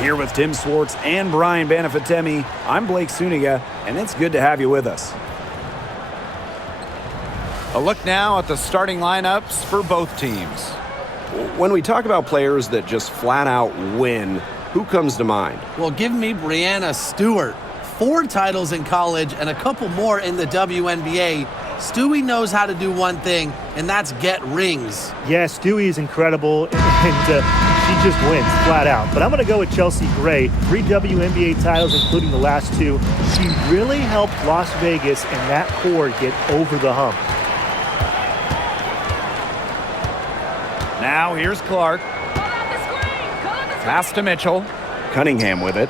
Here with Tim Swartz and Brian Banafitemi, I'm Blake Suniga, and it's good to have you with us. A look now at the starting lineups for both teams. When we talk about players that just flat out win, who comes to mind? Well, give me Breanna Stewart. 4 titles in college and a couple more in the WNBA. Stewie knows how to do one thing, and that's get rings. Yeah, Stewie is incredible, and she just wins flat out. But I'm going to go with Chelsea Gray. 3 WNBA titles, including the last 2. She really helped Las Vegas and that core get over the hump. Now here's Clark. Pass to Mitchell. Cunningham with it.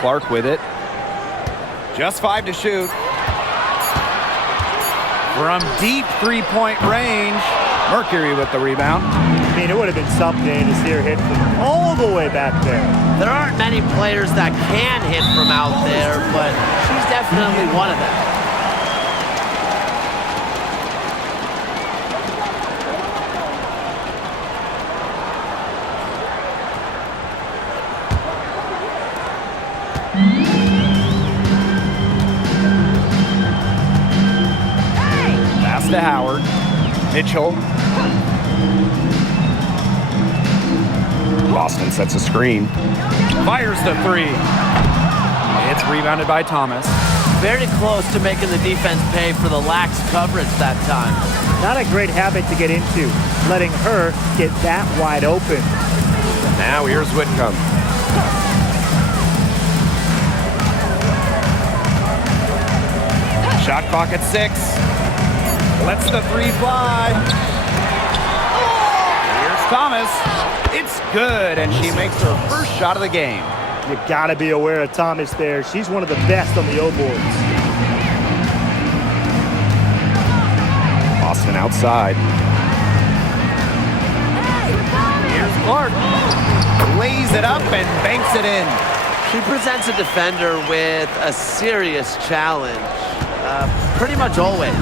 Clark with it. Just 5 to shoot. From deep three-point range, Mercury with the rebound. I mean, it would have been something to see her hit from all the way back there. There aren't many players that can hit from out there, but she's definitely one of them. To Howard. Mitchell. Boston sets a screen. Fires the 3. It's rebounded by Thomas. Very close to making the defense pay for the lax coverage that time. Not a great habit to get into, letting her get that wide open. Now here's Whitcomb. Shot clock at 6. Lets the 3 fly. Here's Thomas. It's good, and she makes her first shot of the game. You got to be aware of Thomas there. She's one of the best on the O-boards. Boston outside. Here's Clark. Lays it up and banks it in. She presents a defender with a serious challenge, pretty much always.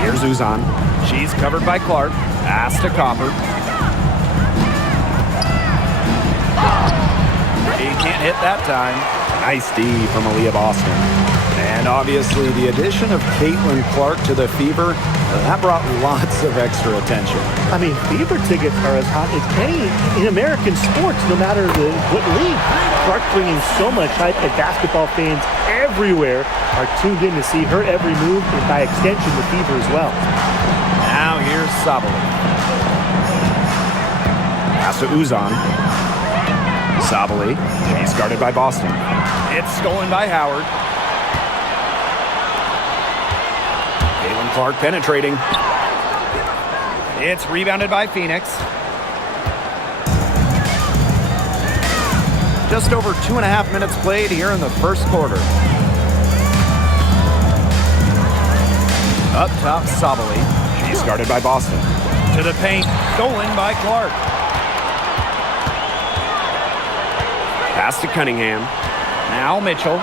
Here's Uzan. She's covered by Clark. Pass to Copper. He can't hit that time. Nice D from Aaliyah Boston. And obviously the addition of Caitlinclark to the Fever, that brought lots of extra attention. I mean, Fever tickets are as hot as any in American sports, no matter what league. Clark bringing so much hype, and basketball fans everywhere are tuned in to see her every move, and by extension, the Fever as well. Now here's Sabali. Pass to Uzan. Sabali. He's guarded by Boston. It's stolen by Howard. Clark penetrating. It's rebounded by Phoenix. Just over 2.5 minutes played here in the first quarter. Up top, Sabali. She's guarded by Boston. To the paint, stolen by Clark. Pass to Cunningham. Now Mitchell.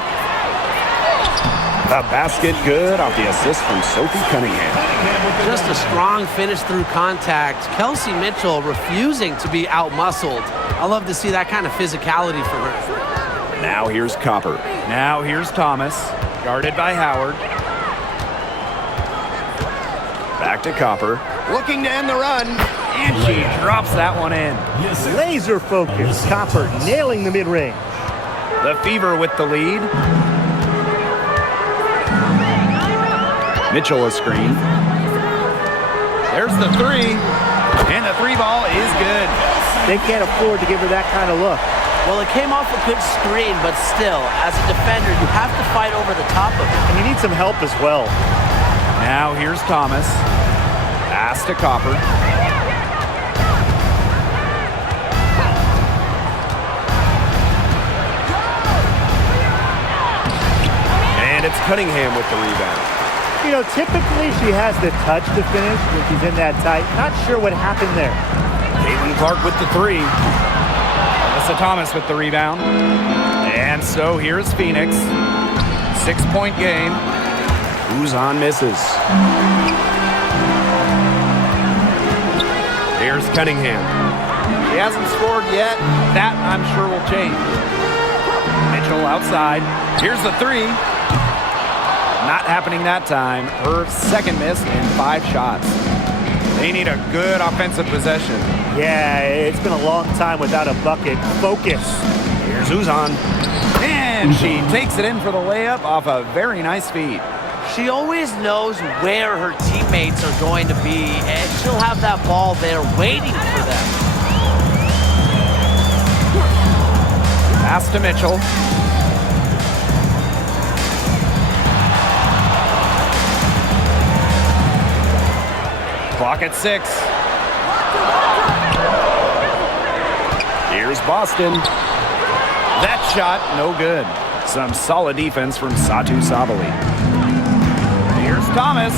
The basket good off the assist from Sophie Cunningham. Just a strong finish through contact. Kelsey Mitchell refusing to be out-muscled. I love to see that kind of physicality from her. Now here's Copper. Now here's Thomas. Guarded by Howard. Back to Copper. Looking to end the run. And she drops that one in. Laser focus. Copper nailing the mid-range. The Fever with the lead. Mitchell a screen. There's the 3. And the 3 ball is good. They can't afford to give her that kind of look. Well, it came off a good screen, but still, as a defender, you have to fight over the top of it. And you need some help as well. Now here's Thomas. Pass to Copper. And it's Cunningham with the rebound. You know, typically she has the touch to finish when she's in that tight. Not sure what happened there. Caitlinclark with the 3. Alyssa Thomas with the rebound. And so here's Phoenix. 6-point game. Uzan misses. Here's Cunningham. He hasn't scored yet. That, I'm sure, will change. Mitchell outside. Here's the three. Not happening that time. Her second miss in 5 shots. They need a good offensive possession. Yeah, it's been a long time without a bucket. Focus. Here's Uzan. And she takes it in for the layup off a very nice feed. She always knows where her teammates are going to be, and she'll have that ball there waiting for them. Pass to Mitchell. Clock at 6. Here's Boston. That shot, no good. Some solid defense from Satu Sabali. Here's Thomas.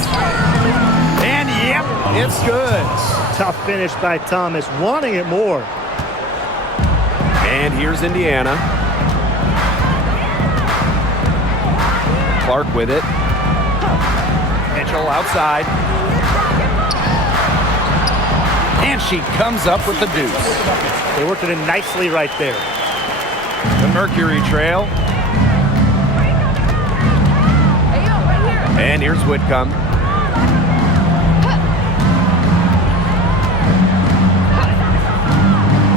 And yep, it's good. Tough finish by Thomas, wanting it more. And here's Indiana. Clark with it. Mitchell outside. And she comes up with the deuce. They worked it in nicely right there. The Mercury trail. And here's Whitcomb.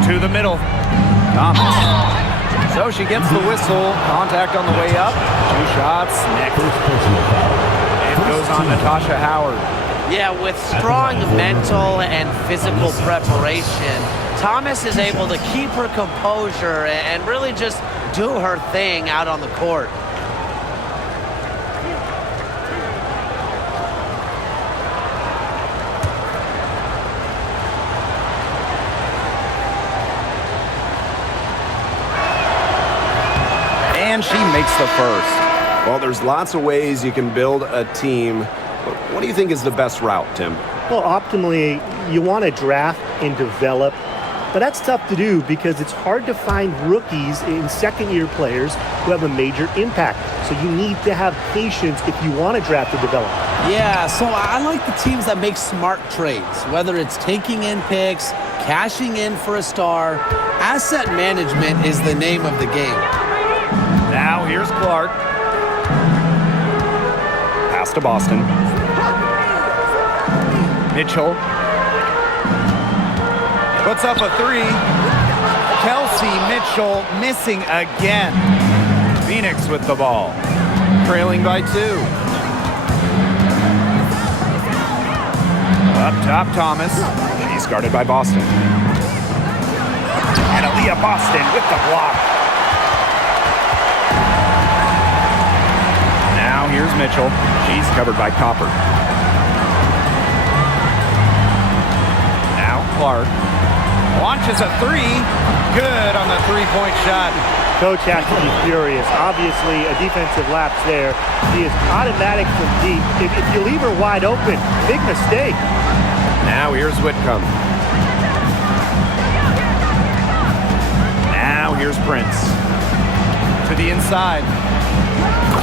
To the middle. Thomas. So she gets the whistle. Contact on the way up. 2 shots. Next. It goes on Natasha Howard. Yeah, with strong mental and physical preparation, Thomas is able to keep her composure and really just do her thing out on the court. And she makes the first. Well, there's lots of ways you can build a team. What do you think is the best route, Tim? Well, optimally, you want to draft and develop, but that's tough to do because it's hard to find rookies and second-year players who have a major impact. So you need to have patience if you want to draft and develop. Yeah, so I like the teams that make smart trades, whether it's taking in picks, cashing in for a star. Asset management is the name of the game. Now here's Clark. Pass to Boston. Mitchell. Puts up a 3. Kelsey Mitchell missing again. Phoenix with the ball. Trailing by 2. Up top, Thomas. She's guarded by Boston. And Aaliyah Boston with the block. Now here's Mitchell. She's covered by Copper. Now Clark. Launches a 3. Good on the 3-point shot. Coach has to be furious. Obviously, a defensive lapse there. She is automatic from deep. If you leave her wide open, big mistake. Now here's Whitcomb. Now here's Prince. To the inside.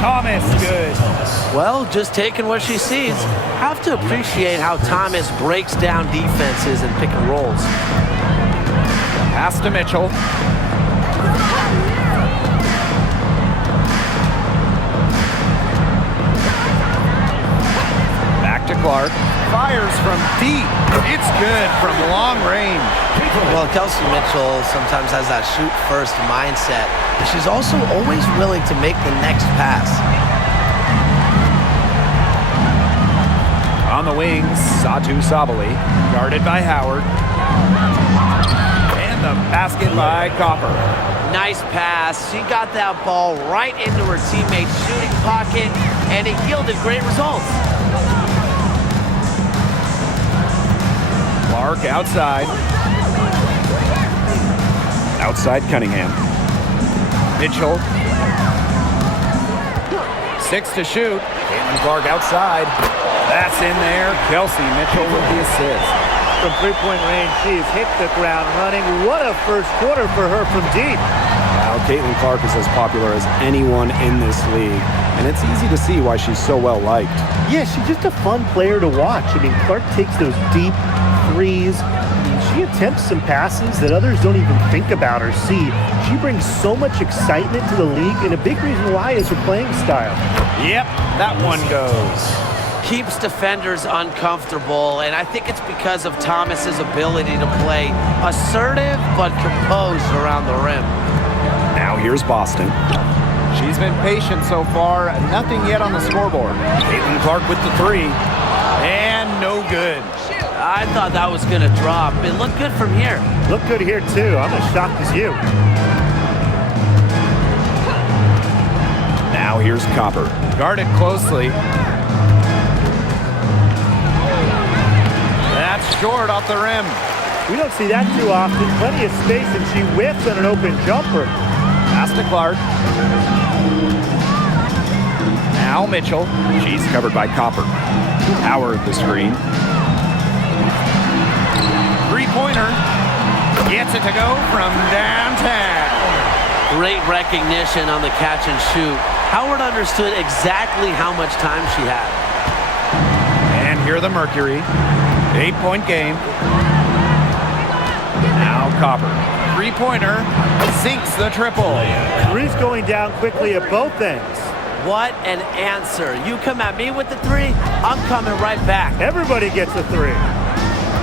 Thomas, good. Well, just taking what she sees. Have to appreciate how Thomas breaks down defenses and pick and rolls. Pass to Mitchell. Back to Clark. Fires from deep. It's good from long range. Well, Kelsey Mitchell sometimes has that shoot-first mindset, but she's also always willing to make the next pass. On the wings, Satu Sabali, guarded by Howard. And the basket by Copper. Nice pass. She got that ball right into her teammate's shooting pocket, and it yielded great results. Clark outside. Outside Cunningham. Mitchell. 6 to shoot. Caitlin Clark outside. That's in there. Kelsey Mitchell with the assist. From three-point range, she has hit the ground running. What a first quarter for her from deep. Well, Caitlin Clark is as popular as anyone in this league, and it's easy to see why she's so well liked. Yeah, she's just a fun player to watch. I mean, Clark takes those deep threes. I mean, she attempts some passes that others don't even think about or see. She brings so much excitement to the league, and a big reason why is her playing style. Yep, that one goes. Keeps defenders uncomfortable, and I think it's because of Thomas's ability to play assertive but composed around the rim. Now here's Boston. She's been patient so far. Nothing yet on the scoreboard. Caitlin-Clark with the three. And no good. I thought that was going to drop. It looked good from here. Look good here, too. I'm as shocked as you. Now here's Copper. Guard it closely. That's short off the rim. We don't see that too often. Plenty of space, and she whiffs on an open jumper. Pass to Clark. Now Mitchell. She's covered by Copper. Howard the screen. Three-pointer. Gets it to go from downtown. Great recognition on the catch and shoot. Howard understood exactly how much time she had. And here the Mercury. 8-point game. Now Copper. Three-pointer. Sinks the triple. Three's going down quickly at both ends. What an answer. You come at me with the three, I'm coming right back. Everybody gets a three.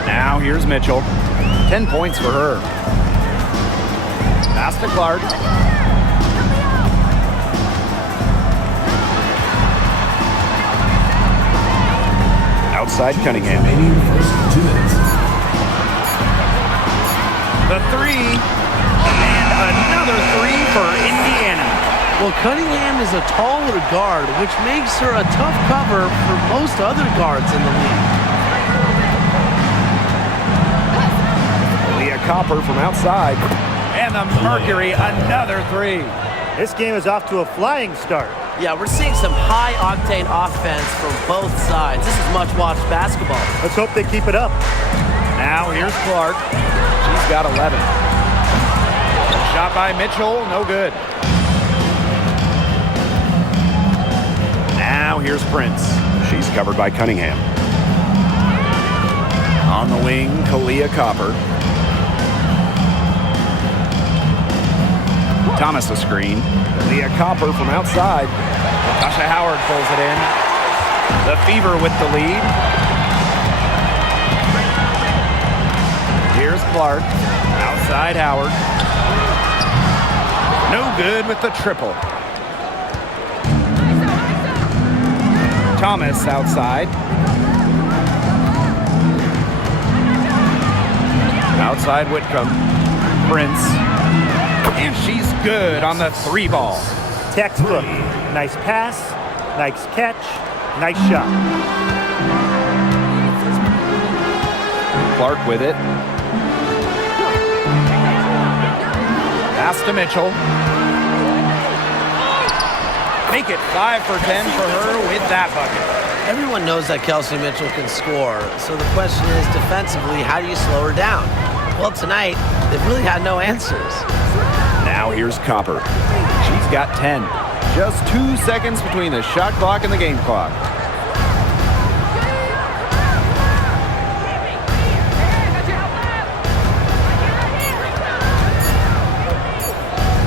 Now here's Mitchell. 10 points for her. Pass to Clark. Outside Cunningham. The three. And another three for Indiana. Well, Cunningham is a taller guard, which makes her a tough cover for most other guards in the league. Leah Copper from outside. And the Mercury, another three. This game is off to a flying start. Yeah, we're seeing some high-octane offense from both sides. This is much-watched basketball. Let's hope they keep it up. Now here's Clark. She's got 11. Shot by Mitchell, no good. Now here's Prince. She's covered by Cunningham. On the wing, Kalia Copper. Thomas the screen. Kalia Copper from outside. Natasha Howard pulls it in. The Fever with the lead. Here's Clark. Outside Howard. No good with the triple. Thomas outside. Outside Whitcomb. Prince. And she's good on the three ball. Textbook. Nice pass, nice catch, nice shot. Clark with it. Pass to Mitchell. Make it 5 for 10 for her with that bucket. Everyone knows that Kelsey Mitchell can score, so the question is, defensively, how do you slow her down? Well, tonight, they've really had no answers. Now here's Copper. She's got 10. Just 2 seconds between the shot clock and the game clock.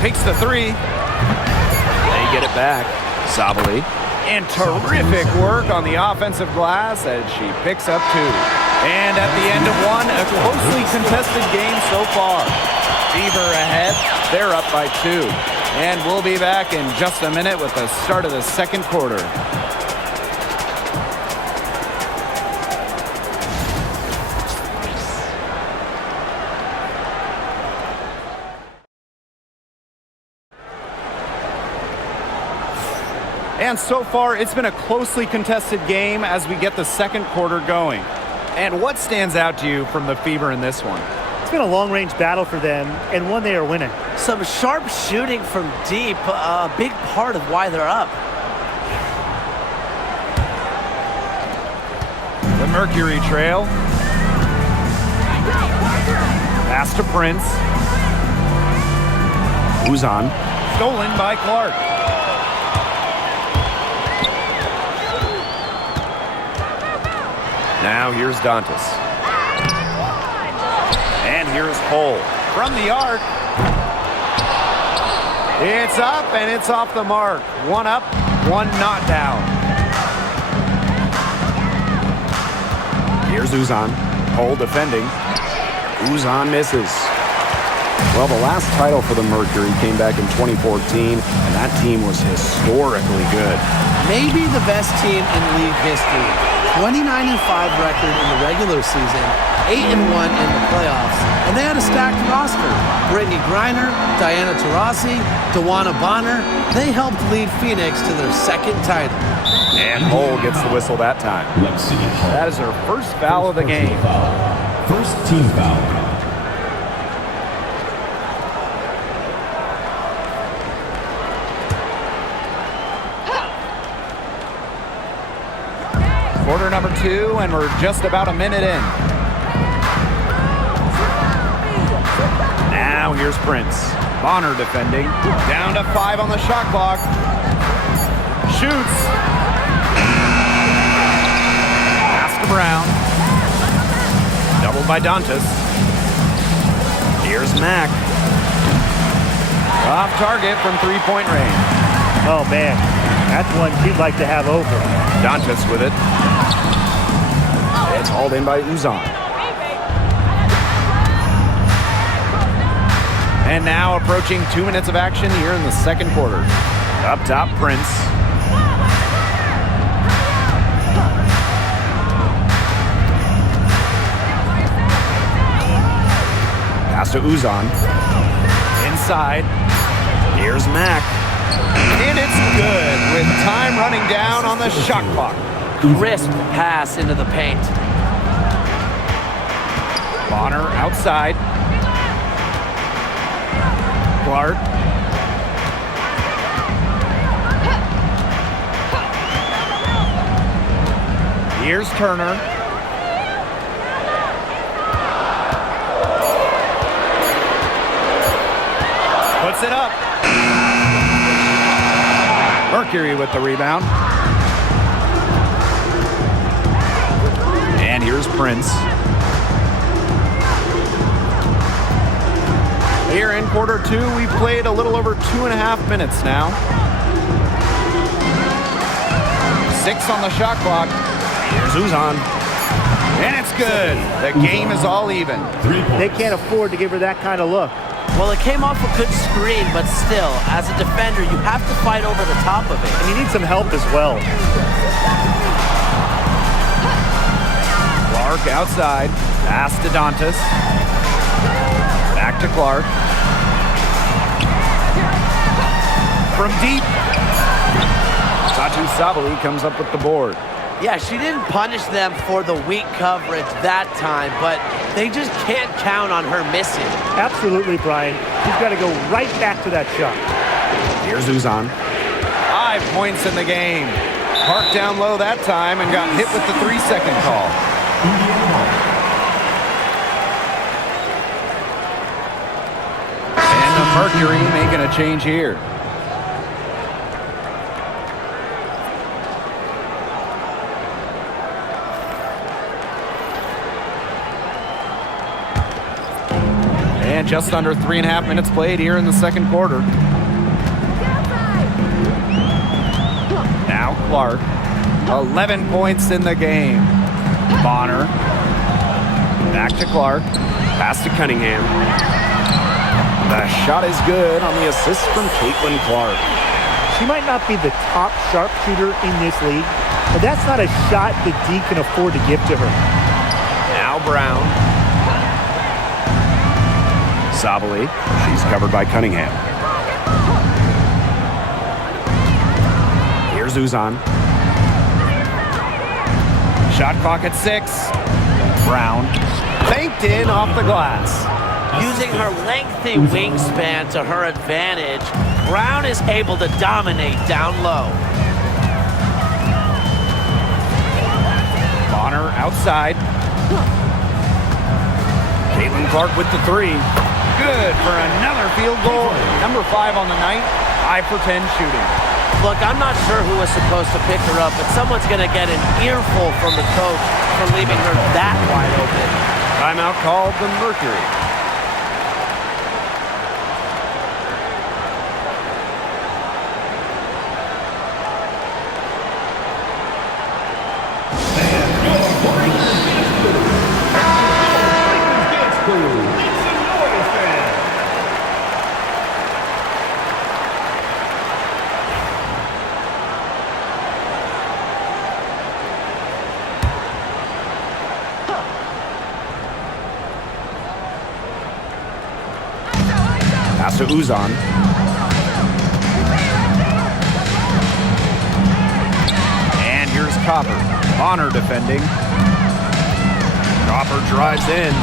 Takes the three. They get it back. Sabali. And terrific work on the offensive glass as she picks up 2. And at the end of one, a closely contested game so far. Fever ahead. They're up by 2. And we'll be back in just a minute with the start of the second quarter. And so far, it's been a closely contested game as we get the second quarter going. And what stands out to you from the Fever in this one? It's been a long-range battle for them, and one they are winning. Some sharp shooting from deep, a big part of why they're up. The Mercury trail. Pass to Prince. Who's on? Stolen by Clark. Now here's Dantas. here's Hull from the arc. It's up and it's off the mark. One up, one not down. Here's Uzan. Hull defending. Uzan misses. Well, the last title for the Mercury came back in 2014, and that team was historically good. Maybe the best team in league history. 29-5 record in the regular season, 8-1 in the playoffs, and they had a stacked roster. Brittany Griner, Diana Taurasi, Dawana Bonner, they helped lead Phoenix to their second title. And Hull gets the whistle that time. That is her first foul of the game. First team foul. Quarter number 2, and we're just about a minute in. Now here's Prince. Bonner defending. Down to 5 on the shot clock. Shoots. Pass to Brown. Doubled by Dantas. Here's Mack. Off target from three-point range. Oh, man. That's one she'd like to have over. Dantas with it. It's hauled in by Uzan. And now approaching 2 minutes of action here in the second quarter. Up top, Prince. Pass to Uzan. Inside. Here's Mack. And it's good with time running down on the shot clock. Crisp pass into the paint. Bonner outside. Clark. Here's Turner. Puts it up. Mercury with the rebound. And here's Prince. Here in quarter 2, we've played a little over 2.5 minutes now. 6 on the shot clock. Here's Uzan. And it's good. The game is all even. They can't afford to give her that kind of look. Well, it came off a good screen, but still, as a defender, you have to fight over the top of it. And you need some help as well. Clark outside. Pass to Dantas. Back to Clark. From deep. Satu Sabali comes up with the board. Yeah, she didn't punish them for the weak coverage that time, but they just can't count on her missing. Absolutely, Brian. She's got to go right back to that shot. Here's Uzan. 5 points in the game. Parked down low that time and got hit with the 3-second call. And the Mercury making a change here. And just under 3.5 minutes played here in the second quarter. Now Clark. 11 points in the game. Bonner. Back to Clark. Pass to Cunningham. The shot is good on the assist from CaitlinClark. She might not be the top sharpshooter in this league, but that's not a shot that D can afford to give to her. Now Brown. Sabali. She's covered by Cunningham. Here's Uzan. Shot clock at 6. Brown. Banked in off the glass. Using her lengthy wingspan to her advantage, Brown is able to dominate down low. Bonner outside. CaitlinClark with the 3. Good for another field goal. Number 5 on the night. 5 for 10 shooting. Look, I'm not sure who was supposed to pick her up, but someone's going to get an earful from the coach for leaving her that wide open. Timeout called the Mercury. to Uzan. And here's Copper. Bonner defending. Copper drives in.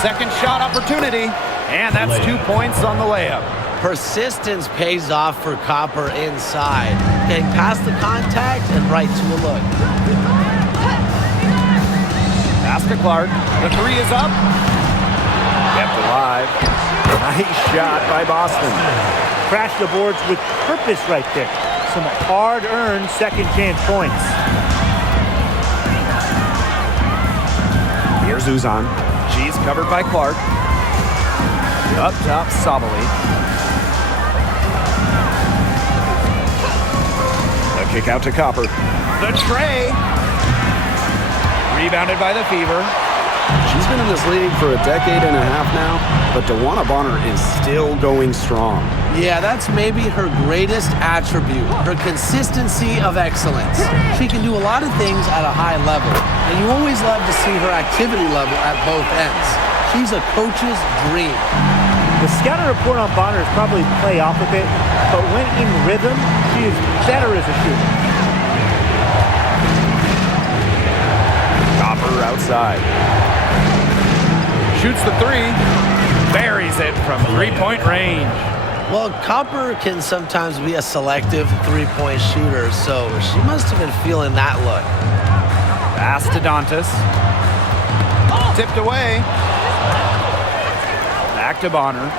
Second shot opportunity. And that's 2 points on the layup. Persistence pays off for Copper inside. Getting past the contact and right to a look. Pass to Clark. The three is up. Kept alive. Nice shot by Boston. Crashed the boards with purpose right there. Some hard-earned second chance points. Here's Uzan. She's covered by Clark. Up top, Sabali. A kick out to Copper. The tray. Rebounded by the Fever. She's been in this league for a decade and a half now, but DeWanna Bonner is still going strong. Yeah, that's maybe her greatest attribute, her consistency of excellence. She can do a lot of things at a high level, and you always love to see her activity level at both ends. She's a coach's dream. The scouting report on Bonner is probably play off a bit, but when in rhythm, she is better as a shooter. Copper outside. Shoots the three. Buries it from three-point range. Well, Copper can sometimes be a selective three-point shooter, so she must have been feeling that look. Pass to Dantas. Tipped away. Back to Bonner.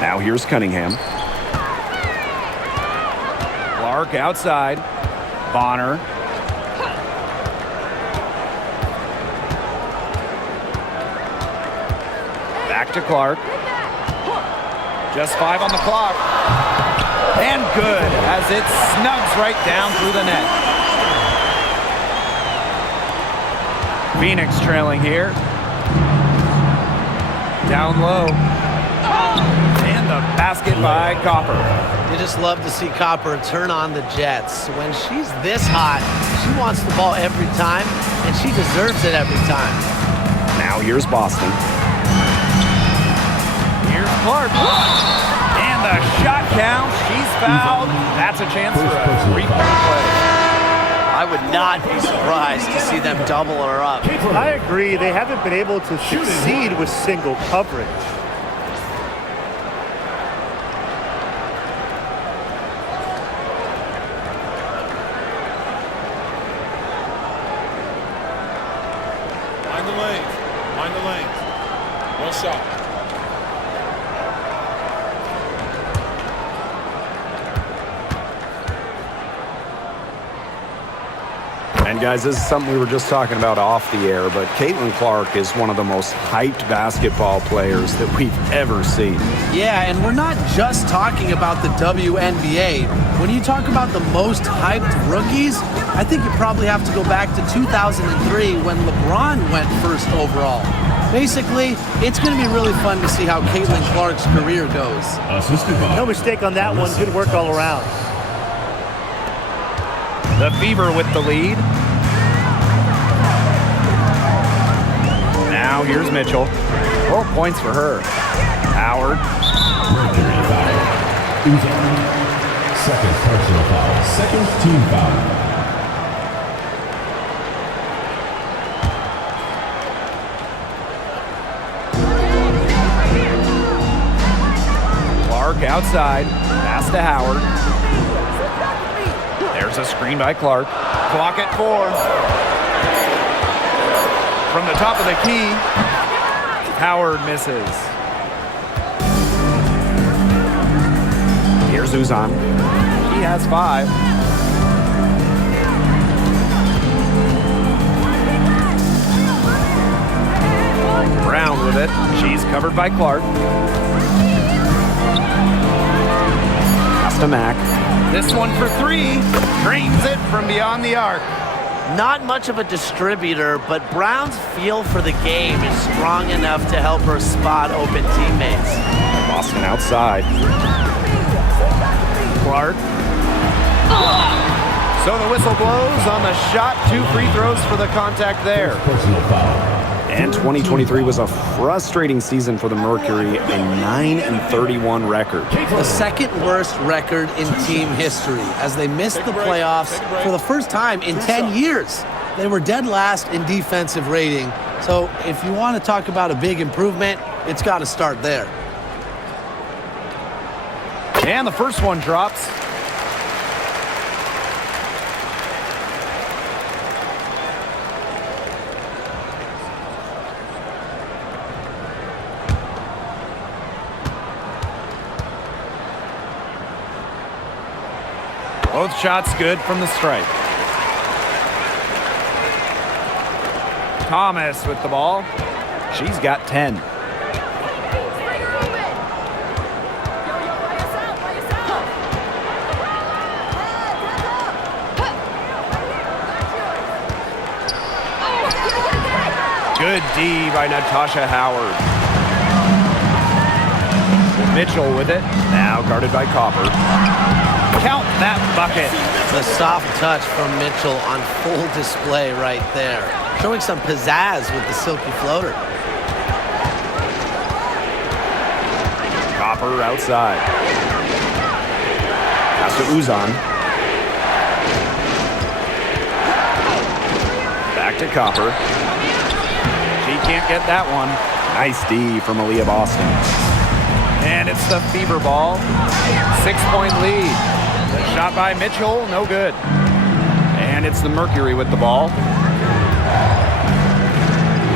Now here's Cunningham. Clark outside. Bonner. Back to Clark. Just 5 on the clock. And good as it snugs right down through the net. Phoenix trailing here. Down low. And the basket by Copper. You just love to see Copper turn on the Jets. When she's this hot, she wants the ball every time, and she deserves it every time. Now here's Boston. Here's Clark. And the shot count. She's fouled. That's a chance for a three-point play. I would not be surprised to see them double her up. I agree. They haven't been able to succeed with single coverage. Mind the lanes. Mind the lanes. One shot. And guys, this is something we were just talking about off the air, but CaitlinClark is one of the most hyped basketball players that we've ever seen. Yeah, and we're not just talking about the WNBA. When you talk about the most hyped rookies, I think you probably have to go back to 2003 when LeBron went first overall. Basically, it's going to be really fun to see how CaitlinClark's career goes. No mistake on that one. Good work all around. The Fever with the lead. Now here's Mitchell. 12 points for her. Howard. Second personal foul. Second team foul. Clark outside. Pass to Howard. There's a screen by Clark. Clock at 4. From the top of the key, Howard misses. Here's Uzan. He has 5. Brown with it. She's covered by Clark. Pass to Mack. This one for 3. Drains it from beyond the arc. Not much of a distributor, but Brown's feel for the game is strong enough to help her spot open teammates. Boston outside. Clark. So the whistle blows on the shot. 2 free throws for the contact there. Personal foul. And 2023 was a frustrating season for the Mercury, a 9-31 record. The second worst record in team history as they missed the playoffs for the first time in 10 years. They were dead last in defensive rating. So if you want to talk about a big improvement, it's got to start there. And the first one drops. Both shots good from the stripe. Thomas with the ball. She's got 10. Good D by Natasha Howard. Mitchell with it. Now guarded by Copper. Count that bucket. The soft touch from Mitchell on full display right there. Showing some pizzazz with the silky floater. Copper outside. Pass to Uzan. Back to Copper. She can't get that one. Nice D from Aaliyah Boston. And it's the fever ball. 6-point lead. Shot by Mitchell, no good. And it's the Mercury with the ball.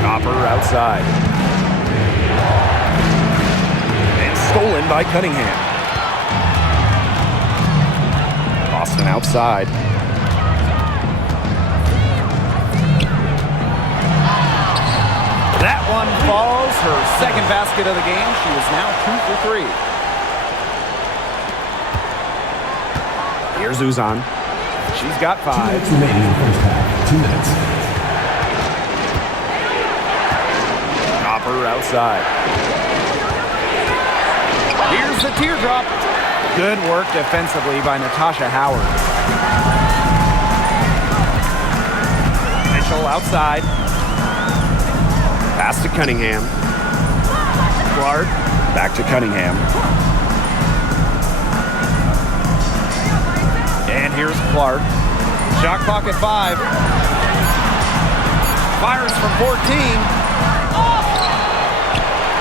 Copper outside. And stolen by Cunningham. Boston outside. That one falls. Her second basket of the game. She is now 2 for 3. Here's Uzan. She's got 5. 2 minutes remaining in the first half. 2 minutes. Copper outside. Here's the teardrop. Good work defensively by Natasha Howard. Mitchell outside. Pass to Cunningham. Clark. Back to Cunningham. And here's Clark. Shot clock at 5. Fires from 14.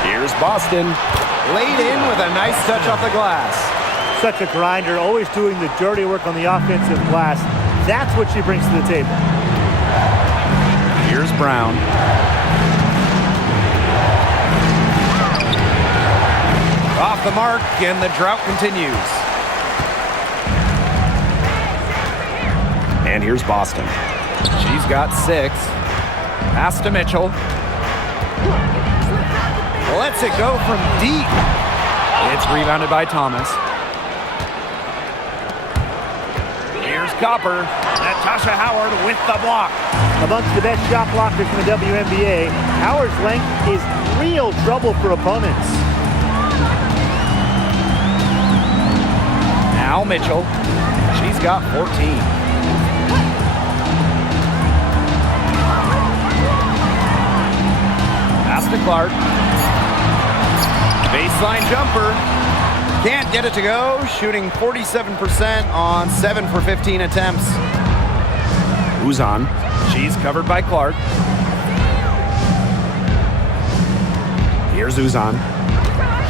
Here's Boston. Laid in with a nice touch off the glass. Such a grinder, always doing the dirty work on the offensive glass. That's what she brings to the table. Here's Brown. Off the mark, and the drought continues. And here's Boston. She's got 6. Pass to Mitchell. Lets it go from deep. It's rebounded by Thomas. Here's Copper. Natasha Howard with the block. Amongst the best shot blockers in the WNBA, Howard's length is real trouble for opponents. Now Mitchell. She's got 14. Pass to Clark. Baseline jumper. Can't get it to go. Shooting 47% on 7 for 15 attempts. Uzan. She's covered by Clark. Here's Uzan.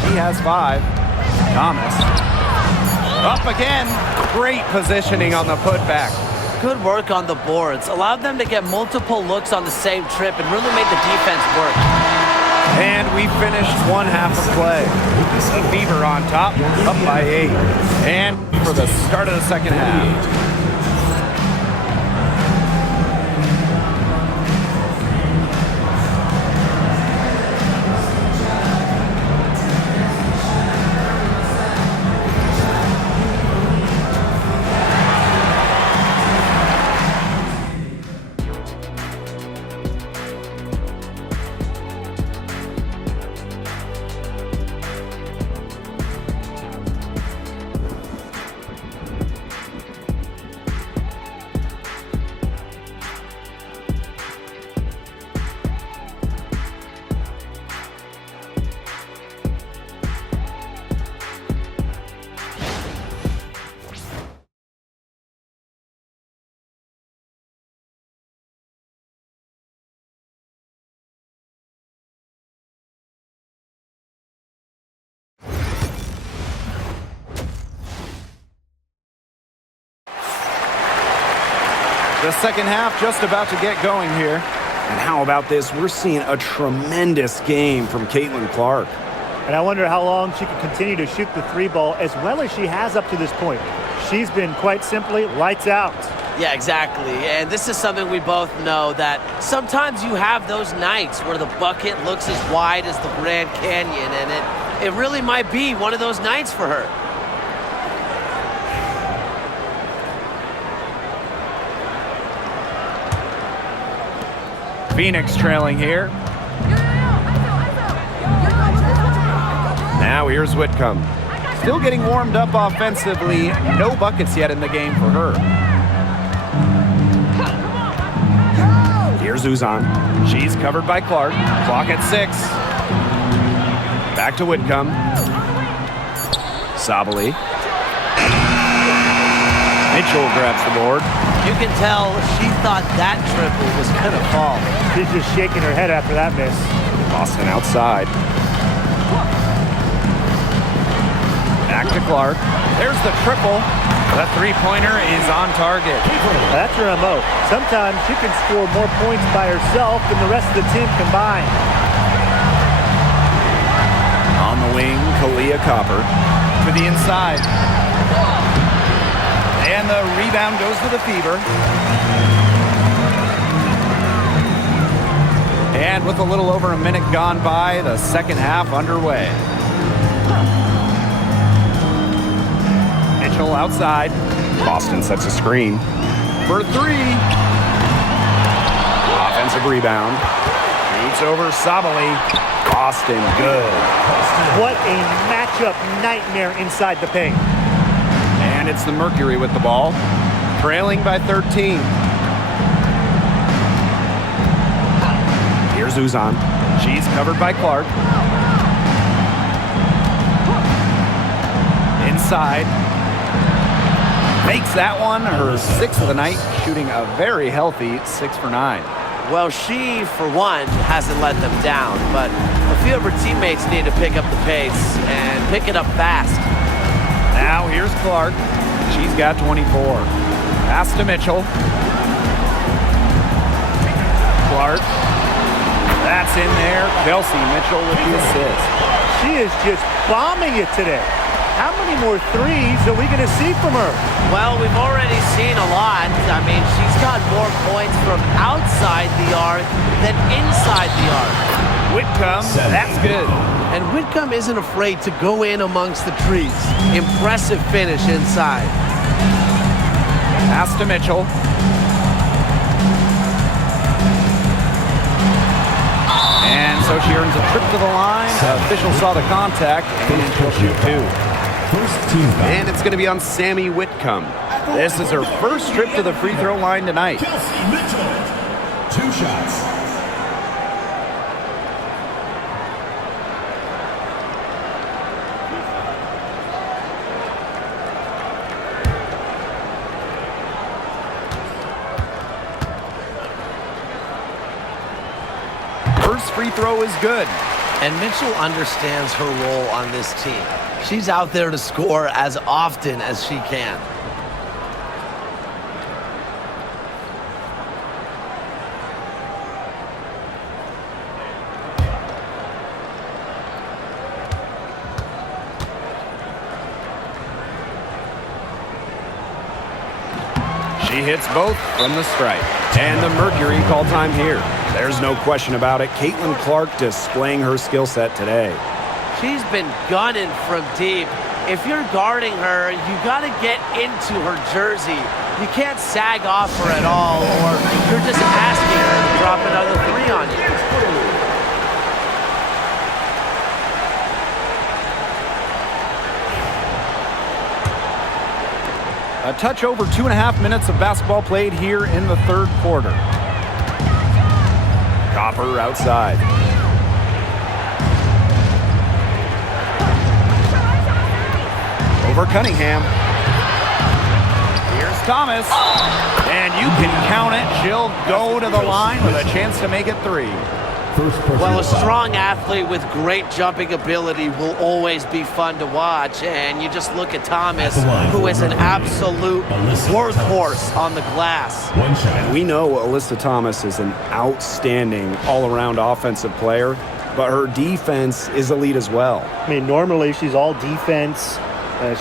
She has 5. Thomas. Up again. Great positioning on the putback. Good work on the boards. Allowed them to get multiple looks on the same trip and really made the defense work. And we finished one half of play. The Fever on top, up by 8. And for the start of the second half. The second half just about to get going here. And how about this? We're seeing a tremendous game from Caitlin-Clark. And I wonder how long she can continue to shoot the three ball as well as she has up to this point. She's been quite simply lights out. Yeah, exactly. And this is something we both know, that sometimes you have those nights where the bucket looks as wide as the Grand Canyon, and it really might be one of those nights for her. Phoenix trailing here. Now here's Whitcomb. Still getting warmed up offensively. No buckets yet in the game for her. Here's Uzan. She's covered by Clark. Clock at 6. Back to Whitcomb. Sabali. Mitchell grabs the board. You can tell she thought that triple was going to fall. She's just shaking her head after that miss. Boston outside. Back to Clark. There's the triple. The three-pointer is on target. That's her MO. Sometimes she can score more points by herself than the rest of the team combined. On the wing, Kalia Copper. To the inside. And the rebound goes to the Fever. And with a little over a minute gone by, the second half underway. Mitchell outside. Boston sets a screen. For 3. Offensive rebound. Shoots over Sabali. Boston good. What a matchup nightmare inside the paint. And it's the Mercury with the ball. Trailing by 13. Here's Uzan. She's covered by Clark. Inside. Makes that one her 6th of the night, shooting a very healthy 6 for 9. Well, she, for one, hasn't let them down, but a few of her teammates need to pick up the pace and pick it up fast. Now here's Clark. She's got 24. Pass to Mitchell. Clark. That's in there. Kelsey Mitchell with the assist. She is just bombing it today. How many more threes are we going to see from her? Well, we've already seen a lot. I mean, she's got more points from outside the arc than inside the arc. Whitcomb, that's good. And Whitcomb isn't afraid to go in amongst the trees. Impressive finish inside. Pass to Mitchell. And so she earns a trip to the line. Official saw the contact, and she'll shoot 2. First team foul. And it's going to be on Sammy Whitcomb. This is her first trip to the free throw line tonight. Kelsey Mitchell. 2 shots. First free throw is good. And Mitchell understands her role on this team. She's out there to score as often as she can. She hits both from the stripe. And the Mercury call time here. There's no question about it. Caitlin-Clark displaying her skill set today. She's been gunning from deep. If you're guarding her, you got to get into her jersey. You can't sag off her at all, or you're just asking her to drop another 3 on you. A touch over 2.5 minutes of basketball played here in the third quarter. Copper outside. Over Cunningham. Here's Thomas. And you can count it. She'll go to the line with a chance to make it 3. first personal Well, a foul. strong athlete with great jumping ability will always be fun to watch. And you just look at Thomas, who is an absolute workhorse on the glass. One shot. We know Alyssa Thomas is an outstanding all-around offensive player, but her defense is elite as well. I mean, normally she's all defense.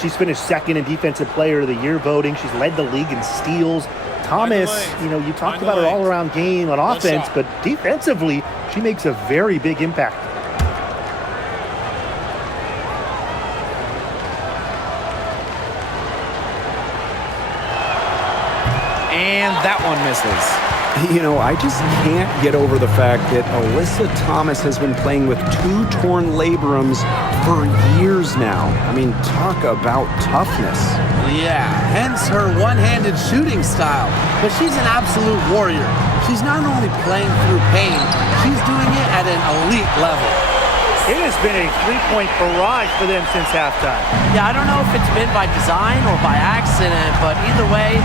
She's finished second in Defensive Player of the Year voting. She's led the league in steals. Thomas, you know, you talked about her all-around game on offense, but defensively, she makes a very big impact. And that one misses. You know, I just can't get over the fact that Alyssa Thomas has been playing with 2 torn labrums for years now. I mean, talk about toughness. Yeah, hence her one-handed shooting style. But she's an absolute warrior. She's not only playing through pain, she's doing it at an elite level. It has been a three-point barrage for them since halftime. Yeah, I don't know if it's been by design or by accident, but either way,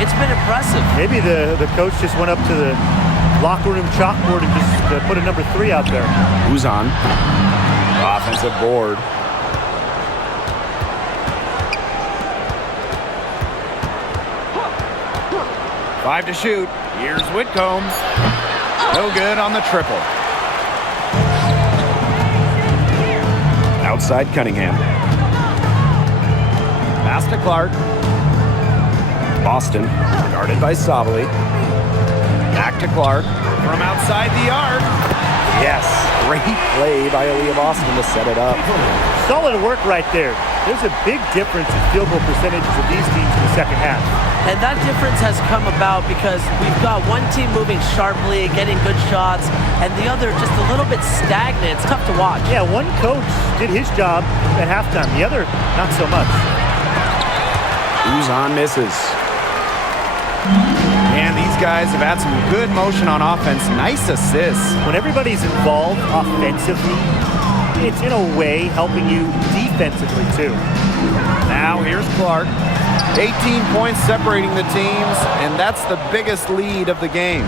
it's been impressive. Maybe the coach just went up to the locker room chalkboard and just put a number 3 out there. Who's on? Offensive board. Five to shoot. Here's Whitcomb. No good on the triple. Outside Cunningham. Pass to Clark. Boston, guarded by Sabali. Back to Clark. From outside the arc. Yes, great play by Aaliyah Boston to set it up. Solid work right there. There's a big difference in field goal percentages of these teams in the second half. And that difference has come about because we've got one team moving sharply, getting good shots, and the other just a little bit stagnant. It's tough to watch. Yeah, one coach did his job at halftime. The other, not so much. Who's on misses. And these guys have had some good motion on offense. Nice assists. When everybody's involved offensively, it's in a way helping you defensively too. Now here's Clark. 18 points separating the teams, and that's the biggest lead of the game.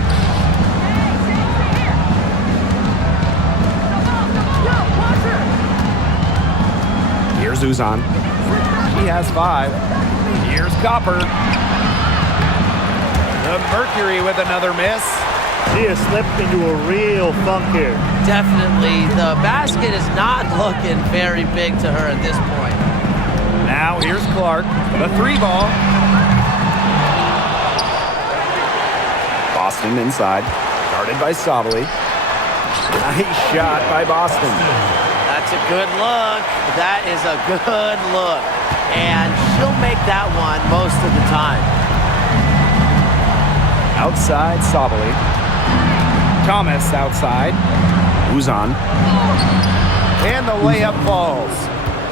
Here's Uzan. He has 5. Here's Copper. The Mercury with another miss. She has slipped into a real funk here. Definitely. The basket is not looking very big to her at this point. Now here's Clark. The 3 ball. Boston inside, guarded by Sabali. Nice shot by Boston. That's a good look. That is a good look. And she'll make that one most of the time. Outside Sabali. Thomas outside. Uzan. And the layup falls.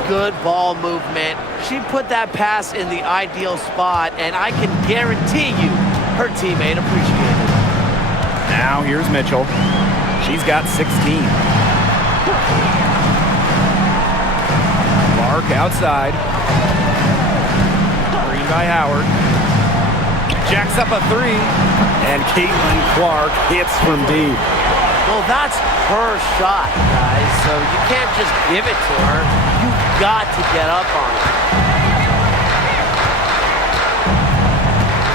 Good ball movement. She put that pass in the ideal spot, and I can guarantee you her teammate appreciated it. Now here's Mitchell. She's got 16. Clark outside. Green by Howard. Jacks up a 3. And Caitlin Clark hits from deep. Well, that's her shot, guys, so you can't just give it to her. You've got to get up on it.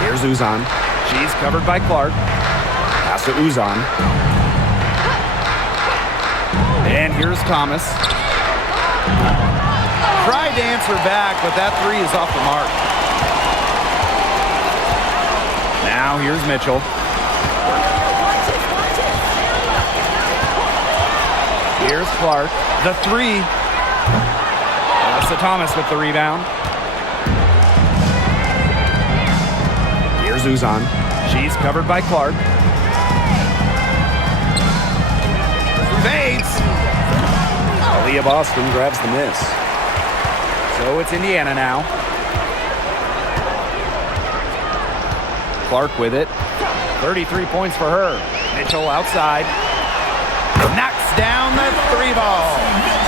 Here's Uzan. She's covered by Clark. Pass to Uzan. And here's Thomas. Tried to answer back, but that 3 is off the mark. Now here's Mitchell. Here's Clark. The 3. Alyssa Thomas with the rebound. Here's Uzan. She's covered by Clark. Fades. Aaliyah Boston grabs the miss. So it's Indiana now. Clark with it. 33 points for her. Mitchell outside. Knocks down the 3 ball.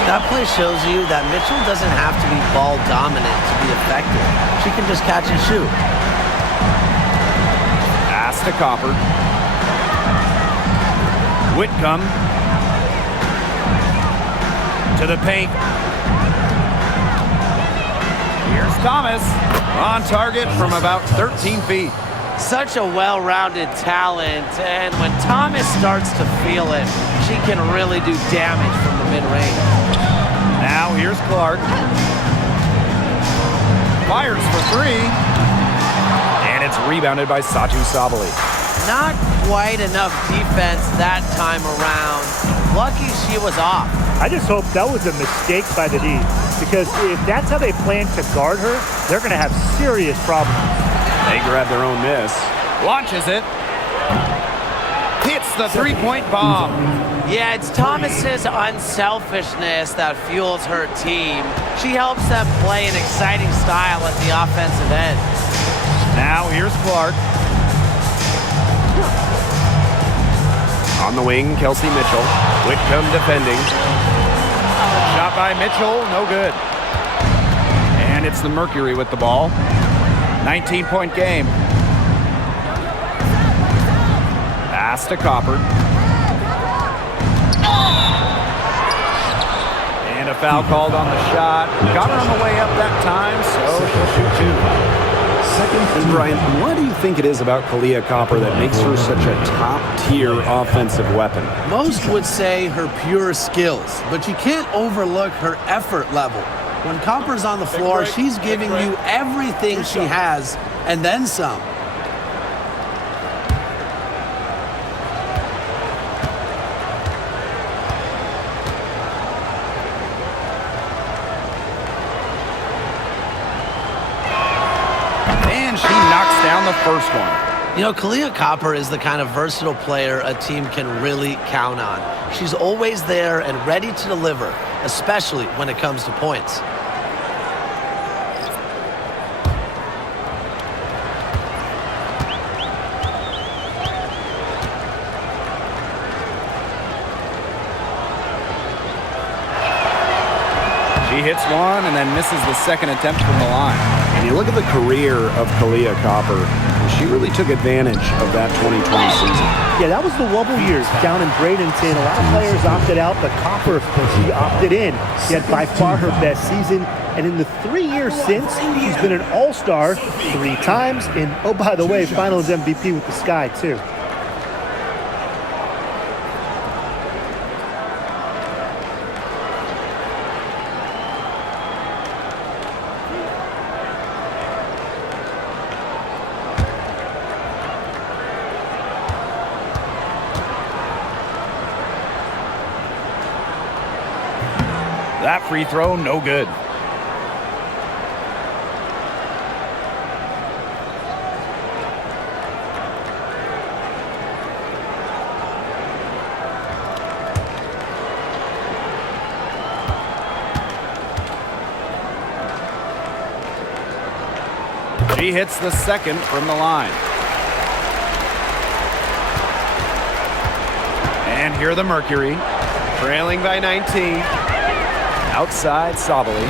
That play shows you that Mitchell doesn't have to be ball dominant to be effective. She can just catch and shoot. Pass to Copper. Whitcomb. To the paint. Here's Thomas on target from about 13 feet. Such a well-rounded talent, and when Thomas starts to feel it, she can really do damage from the mid-range. Now here's Clark. Fires for three. And it's rebounded by Satu Sabali. Not quite enough defense that time around. Lucky she was off. I just hope that was a mistake by the D, because if that's how they plan to guard her, they're going to have serious problems. They grab their own miss. Launches it. Hits the three-point bomb. Yeah, it's Thomas's unselfishness that fuels her team. She helps them play an exciting style at the offensive end. Now here's Clark. On the wing, Kelsey Mitchell. Whitcomb defending. Shot by Mitchell, no good. And it's the Mercury with the ball. 19-point game. Pass to Copper. And a foul called on the shot. Got her on the way up that time, so she'll shoot two. And Brian, what do you think it is about Kahleah Copper that makes her such a top-tier offensive weapon? Most would say her pure skills, but you can't overlook her effort level. When Copper's on the floor, she's giving you everything she has, and then some. And she knocks down the first one. You know, Kahleah Copper is the kind of versatile player a team can really count on. She's always there and ready to deliver, especially when it comes to points. She hits one and then misses the second attempt from the line. And you look at the career of Kahleah Copper, she really took advantage of that 2020 season. Yeah, that was the wobble years down in Bradenton. A lot of players opted out, but Copper, she opted in. She had by far her best season. And in the 3 years since, she's been an all-star 3 times. And, oh, by the way, Finals MVP with the Sky, too. That free throw, no good. She hits the second from the line. And here the Mercury, trailing by 19. Outside, Sabali.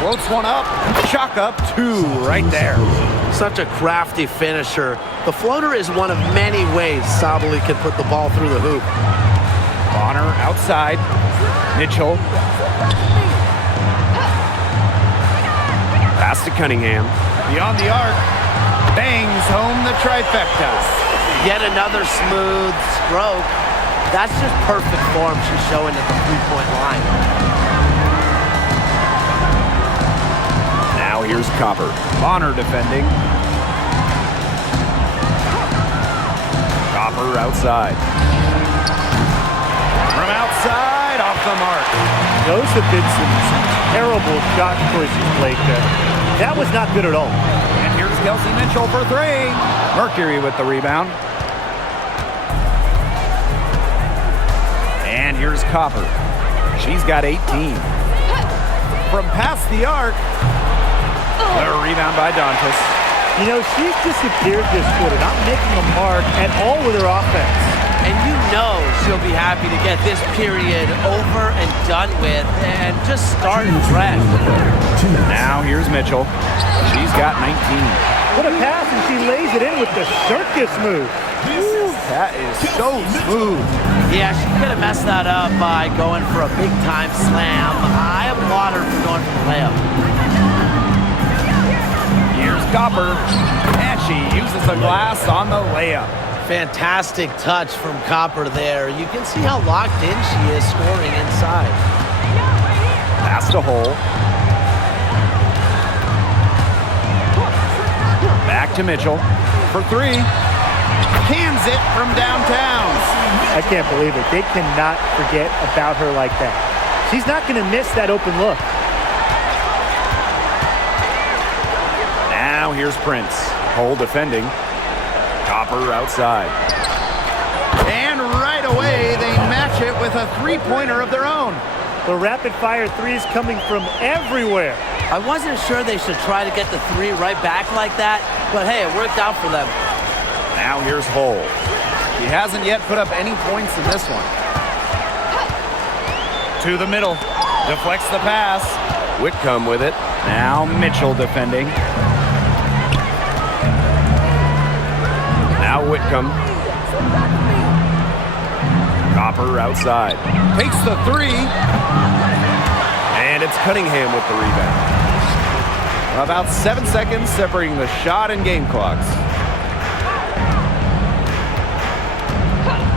Floats one up, chalk up two right there. Such a crafty finisher. The floater is one of many ways Sabali can put the ball through the hoop. Bonner outside. Mitchell. Pass to Cunningham. Beyond the arc. Bangs home the trifecta. Yet another smooth stroke. That's just perfect form she's showing at the three-point line. Now here's Copper. Bonner defending. Copper outside. From outside, off the mark. Those have been some terrible shot choices, Blake. That was not good at all. And here's Kelsey Mitchell for three. Mercury with the rebound. And here's Copper. She's got 18. From past the arc. A rebound by Dantas. You know, she's disappeared this quarter, not making a mark at all with her offense. And you know she'll be happy to get this period over and done with and just start fresh. Now here's Mitchell. She's got 19. What a pass, and she lays it in with the circus move. That is so smooth. Yeah, she could have messed that up by going for a big-time slam. I applaud her for going for the layup. Here's Copper, and she uses the glass on the layup. Fantastic touch from Copper there. You can see how locked in she is scoring inside. Pass to Hole. Back to Mitchell for three. Cans it from downtown. I can't believe it. They cannot forget about her like that. She's not going to miss that open look. Now here's Prince. Hole defending. Copper outside. And right away, they match it with a three-pointer of their own. The rapid-fire threes coming from everywhere. I wasn't sure they should try to get the three right back like that, but hey, it worked out for them. Now here's Hole. He hasn't yet put up any points in this one. To the middle. Deflects the pass. Whitcomb with it. Now Mitchell defending. Now Whitcomb. Copper outside. Takes the three. And it's Cunningham with the rebound. About 7 seconds separating the shot and game clocks.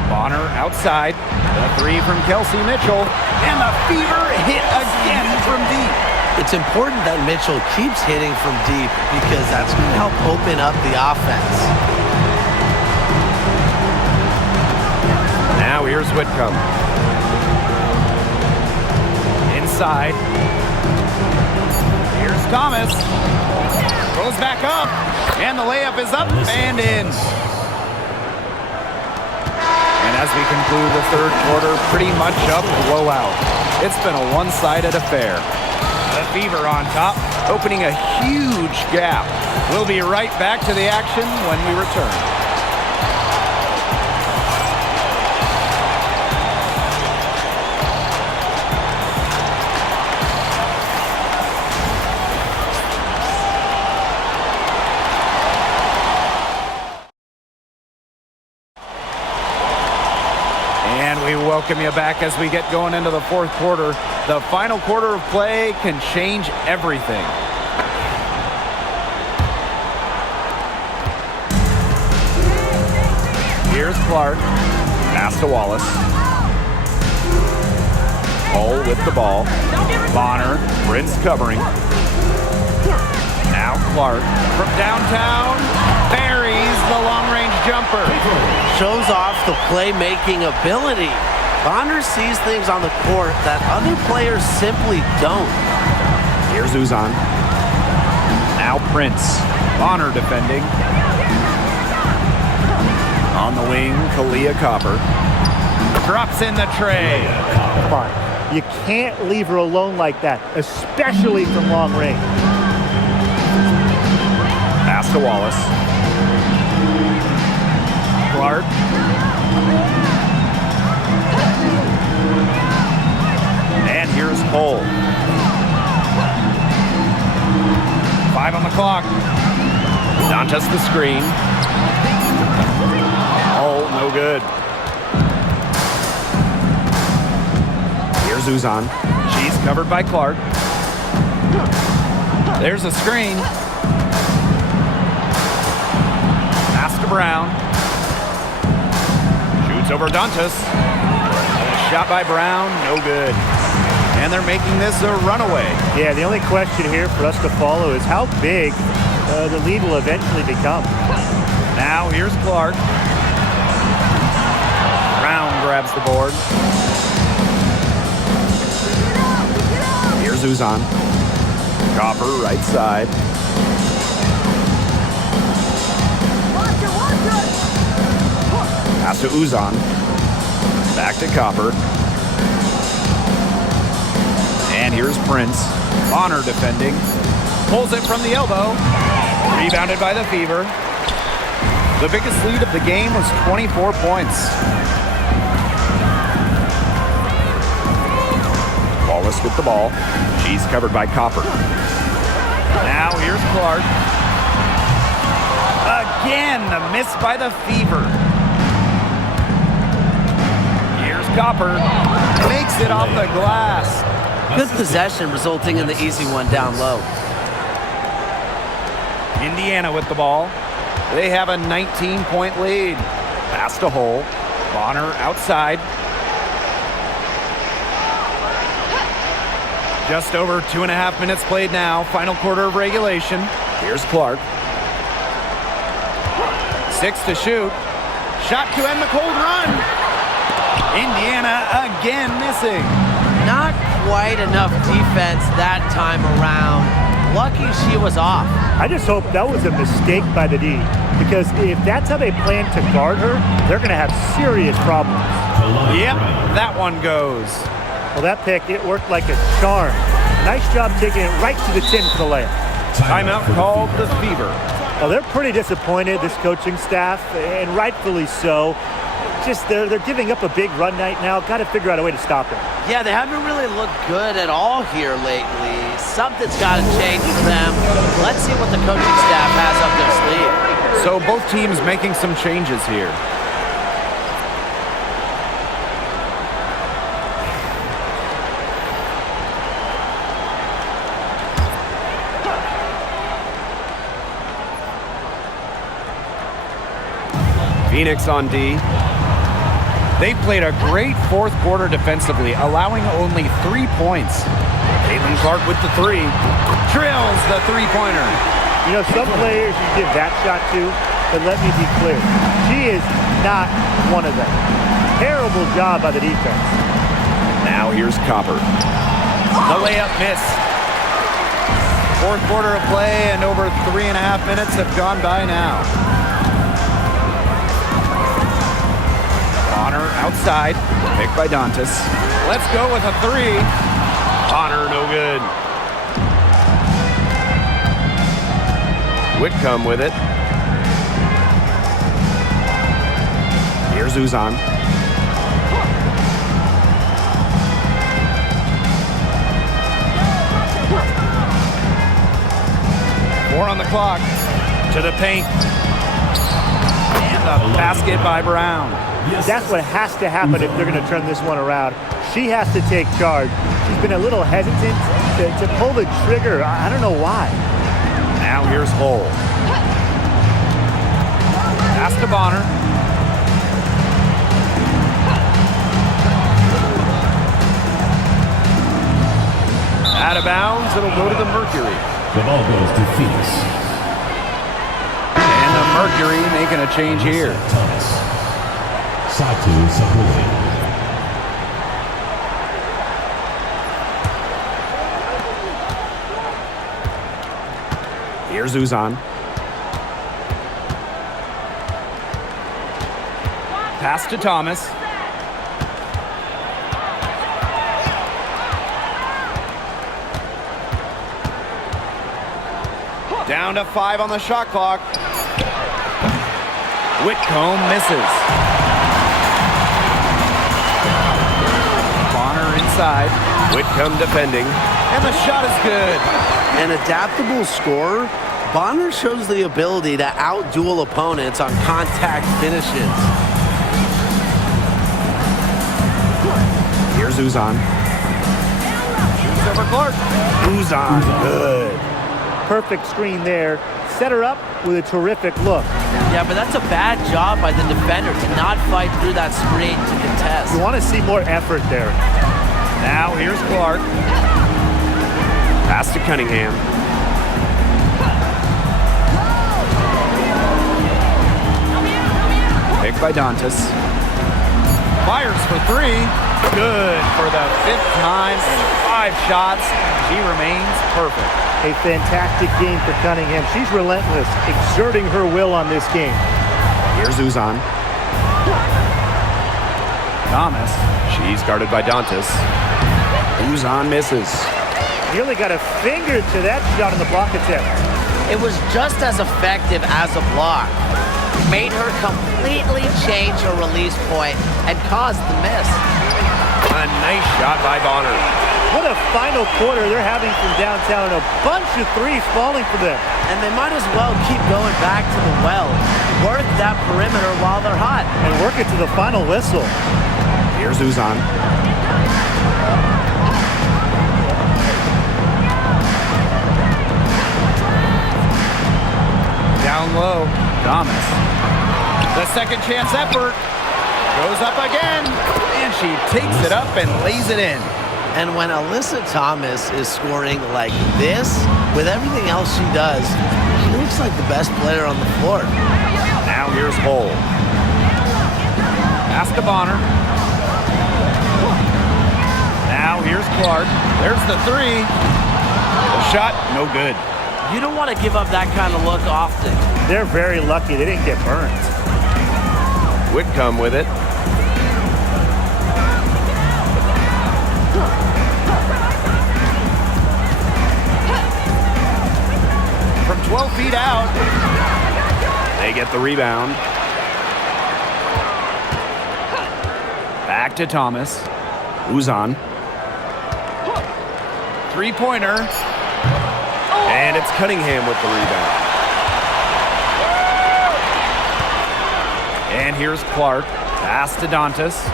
Bonner outside. The three from Kelsey Mitchell. And the Fever hit again from deep. It's important that Mitchell keeps hitting from deep because that's going to help open up the offense. Now here's Whitcomb. Inside. Here's Thomas. Goes back up. And the layup is up and in. And as we conclude the third quarter, pretty much a blowout. It's been a one-sided affair. The Fever on top, opening a huge gap. We'll be right back to the action when we return. Welcome you back as we get going into the fourth quarter. The final quarter of play can change everything. Here's Clark. Pass to Wallace. Hole with the ball. Bonner. Prince covering. Now Clark from downtown. Buries the long-range jumper. Shows off the playmaking ability. Bonner sees things on the court that other players simply don't. Here's Uzan. Now Prince. Bonner defending. On the wing, Kalia Copper. Drops in the tray. Come on. You can't leave her alone like that, especially from long range. Pass to Wallace. Clark. And here's Hole. 5 on the clock. Dantas the screen. Oh, no good. Here's Uzan. She's covered by Clark. There's a screen. Pass to Brown. Shoots over Dantas. Shot by Brown, no good. And they're making this a runaway. Yeah, the only question here for us to follow is how big the lead will eventually become. Now here's Clark. Brown grabs the board. Here's Uzan. Copper right side. Pass to Uzan. Back to Copper. And here's Prince. Bonner defending. Pulls it from the elbow. Rebounded by the Fever. The biggest lead of the game was 24 points. Wallace with the ball. She's covered by Copper. Now here's Clark. again. The miss by the Fever. Here's Copper. Makes it off the glass. Good possession resulting in the easy one down low. Indiana with the ball. They have a 19-point lead. Pass to Hole. Bonner outside. Just over 2.5 minutes played now. Final quarter of regulation. Here's Clark. 6 to shoot. Shot to end the cold run. Indiana again missing. Not quite enough defense that time around. Lucky she was off. I just hope that was a mistake by the D, because if that's how they plan to guard her, they're going to have serious problems. Yep, that one goes. Well, that pick, it worked like a charm. Nice job taking it right to the tin for the layup. Timeout called the Fever. Well, they're pretty disappointed, this coaching staff, and rightfully so. Just they're giving up a big run night now. Got to figure out a way to stop it. Yeah, they haven't really looked good at all here lately. Something's got to change for them. Let's see what the coaching staff has up their sleeve. So both teams making some changes here. Phoenix on D. They played a great fourth quarter defensively, allowing only 3 points. Caitlin Clark with the three. Drills the three-pointer. You know, some players you give that shot to, but let me be clear. She is not one of them. Terrible job by the defense. Now here's Copper. The layup missed. Fourth quarter of play, and over 3.5 minutes have gone by now. Bonner outside. Picked by Dantas. Let's go with a three. Bonner, no good. Whitcomb with it. Here's Uzan. Four on the clock. To the paint. And a basket by Brown. That's what has to happen if they're going to turn this one around. She has to take charge. She's been a little hesitant to pull the trigger. I don't know why. Now here's Hole. Pass to Bonner. Out of bounds, it'll go to the Mercury. The ball goes to Phoenix. And the Mercury making a change here. Thomas. Satu Sabuli. Here's Uzan. Pass to Thomas. Down to 5 on the shot clock. Whitcomb misses. Bonner inside. Whitcomb defending. And the shot is good. An adaptable scorer, Bonner shows the ability to outduel opponents on contact finishes. Here's Uzan. Over Clark. Uzan, good. Perfect screen there. Set her up with a terrific look. Yeah, but that's a bad job by the defender to not fight through that screen to contest. You want to see more effort there. Now here's Clark. Pass to Cunningham. Picked by Dantas. Fires for three. Good for the 5th time in 5 shots. She remains perfect. A fantastic game for Cunningham. She's relentless, exerting her will on this game. Here's Uzan. Thomas. She's guarded by Dantas. Uzan misses. Nearly got a finger to that shot in the block attempt. It was just as effective as a block. Made her completely change her release point and caused the miss. A nice shot by Bonner. What a final quarter they're having from downtown. A bunch of threes falling for them. And they might as well keep going back to the well. Work that perimeter while they're hot. And work it to the final whistle. Here's Uzan. Down low, Thomas. The second chance effort goes up again, and she takes it up and lays it in. And when Alyssa Thomas is scoring like this, with everything else she does, she looks like the best player on the floor. Now here's Hull. Pass to Bonner. Now here's Clark. There's the three. The shot, no good. You don't want to give up that kind of look often. They're very lucky they didn't get burnt. Whitcomb with it. From 12 feet out. They get the rebound. Back to Thomas. Uzan. Three-pointer. And it's Cunningham with the rebound. And here's Clark. Pass to Dantas.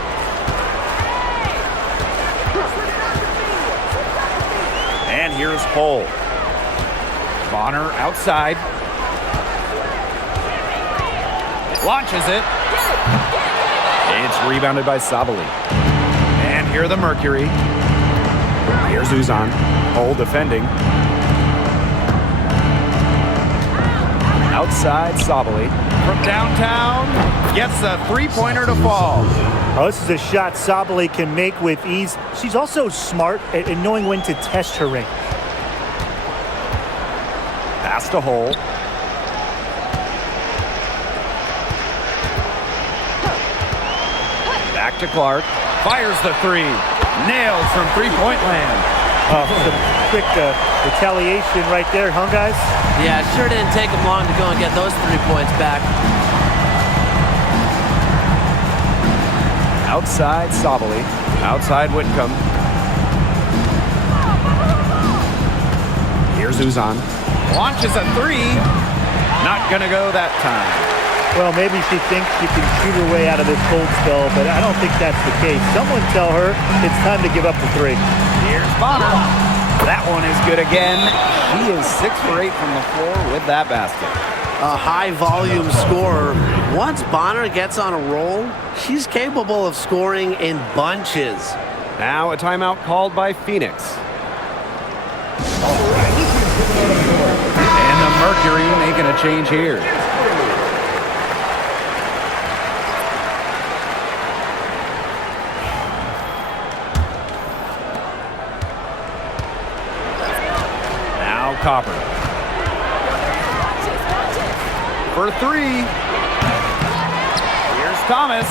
And here's Hull. Bonner outside. Launches it. It's rebounded by Sabali. And here the Mercury. Here's Uzan. Hull defending. Outside Sabali. From downtown, gets a three-pointer to fall. Oh, this is a shot Sabali can make with ease. She's also smart at knowing when to test her range. Pass to Hull. Back to Clark. Fires the three. Nailed from three-point land. Some quick retaliation right there, huh, guys? Yeah, it sure didn't take them long to go and get those 3 points back. Outside Sabali. Outside Whitcomb. Here's Uzan. Launches a three. Not gonna go that time. Well, maybe she thinks she can shoot her way out of this cold spell, but I don't think that's the case. Someone tell her it's time to give up the three. Here's Bonner. That one is good again. He is 6 for 8 from the floor with that basket. A high-volume scorer. Once Bonner gets on a roll, she's capable of scoring in bunches. Now a timeout called by Phoenix. And the Mercury making a change here. Now Copper. For three. Here's Thomas.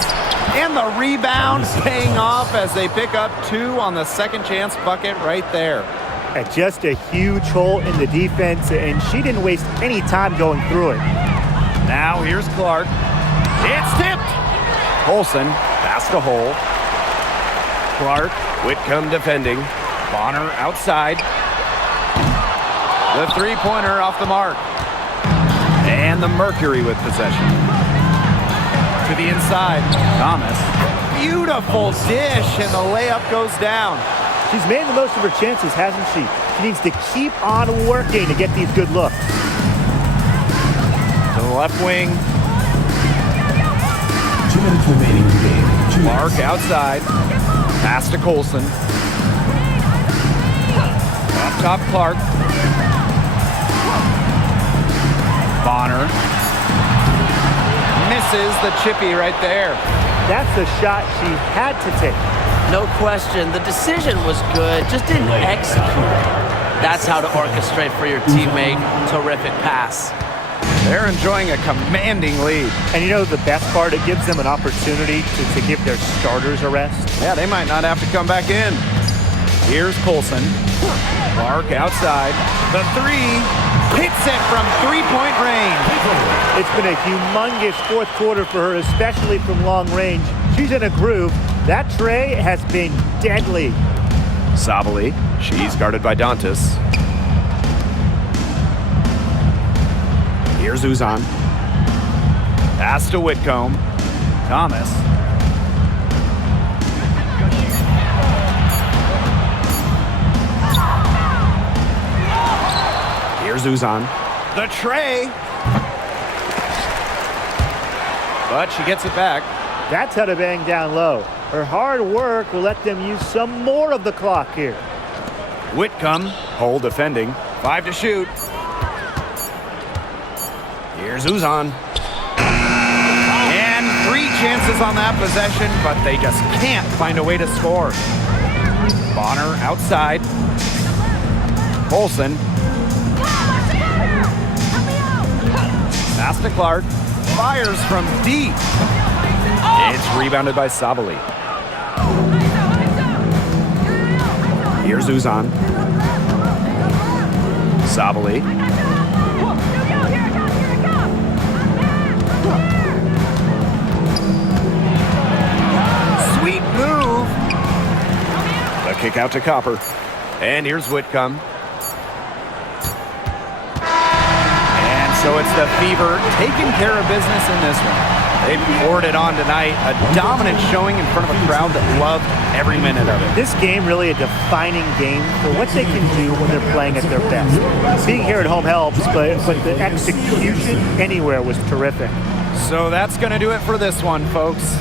And the rebound paying off as they pick up 2 on the second chance bucket right there. And just a huge hole in the defense, and she didn't waste any time going through it. Now here's Clark. It's tipped. Colson, pass to Hull. Clark. Whitcomb defending. Bonner outside. The three-pointer off the mark. And the Mercury with possession. To the inside. Thomas. Beautiful dish, and the layup goes down. She's made the most of her chances, hasn't she? She needs to keep on working to get these good looks. To the left wing. 2 minutes remaining in the game. Clark outside. Pass to Colson. Up top, Clark. Bonner. Misses the chippy right there. That's the shot she had to take. No question. The decision was good, just didn't execute. That's how to orchestrate for your teammate. Terrific pass. They're enjoying a commanding lead. And you know the best part? It gives them an opportunity to give their starters a rest. Yeah, they might not have to come back in. Here's Colson. Clark outside. The three. Hits it from three-point range. It's been a humongous fourth quarter for her, especially from long range. She's in a groove. That tray has been deadly. Sabali, she's guarded by Dantas. Here's Uzan. Pass to Whitcomb. Thomas. Here's Uzan. The tray. But she gets it back. That's how to bang down low. Her hard work will let them use some more of the clock here. Whitcomb. Hole defending. 5 to shoot. Here's Uzan. And 3 chances on that possession, but they just can't find a way to score. Bonner outside. Olsen. Pass to Clark. Fires from deep. It's rebounded by Sabali. Here's Uzan. Sabali. Sweet move. A kick out to Copper. And here's Whitcomb. And so it's the Fever taking care of business in this one. They poured it on tonight. A dominant showing in front of a crowd that loved every minute of it. This game really a defining game for what they can do when they're playing at their best. Being here at home helps, but the execution anywhere was terrific. So that's going to do it for this one, folks.